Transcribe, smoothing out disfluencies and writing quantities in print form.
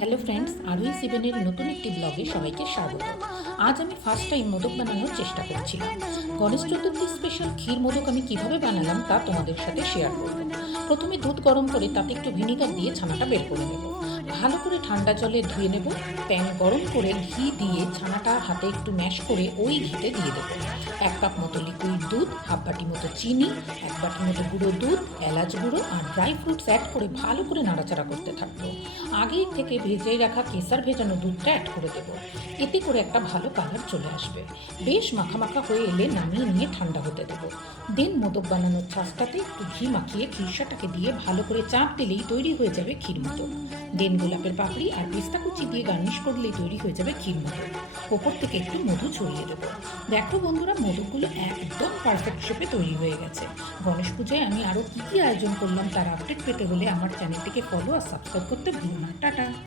Hello friends, আরোহী সিভেনের নতুন একটি ব্লগে সবাইকে স্বাগত। আজ আমি ফার্স্ট টাইম মোদক বানানোর চেষ্টা করছিলাম। গণেশ চতুর্থী স্পেশাল ক্ষীর মোদক আমি কিভাবে বানালাম তা তোমাদের সাথে শেয়ার করব। প্রথমে দুধ গরম করে তাতে একটু ভিনিগার দিয়ে ছানাটা বের করে নেব। ভালো করে ঠান্ডা জলে ধুয়ে নেব। প্যান গরম করে ঘি দিয়ে ছানাটা হাতে একটু ম্যাশ করে ওই ঘিতে দিয়ে দেবো। 1 কাপ মতো লিকুইড দুধ, হাফ বাটি মতো চিনি, 1 বাটি মতো গুঁড়ো দুধ, এলাচ গুঁড়ো আর ড্রাই ফ্রুটস অ্যাড করে ভালো করে নাড়াচাড়া করতে থাকবো। আগেই থেকে ভেজে রাখা কেসার ভেজানো দুধটা অ্যাড করে দেবো। এতে করে একটা ভালো কালার চলে আসবে। বেশ মাখা মাখা হয়ে এলে নামিয়ে নিয়ে ঠান্ডা হতে দেবো। দেন মোদক বানানোর ছাঁচটাতে একটু ঘি মাখিয়ে ক্ষীরসাটাকে দিয়ে ভালো করে চাপ দিলেই তৈরি হয়ে যাবে ক্ষীর মোদক। দেন গোলাপের পাপড়ি আর পেস্তা কুচি দিয়ে গার্নিশ করলেই তৈরি হয়ে যাবে ক্ষীর মোদক। ওপর থেকে একটু মধু ছড়িয়ে দেবো। দেখো বন্ধুরা, মোদকগুলো একদম পারফেক্ট শেপে তৈরি হয়ে গেছে। গণেশ পুজোয় আমি আরও কী কী আয়োজন করলাম তার আপডেট পেতে হলে আমার চ্যানেলটিকে ফলো আর সাবস্ক্রাইব করতে ভুলো না। টাটা।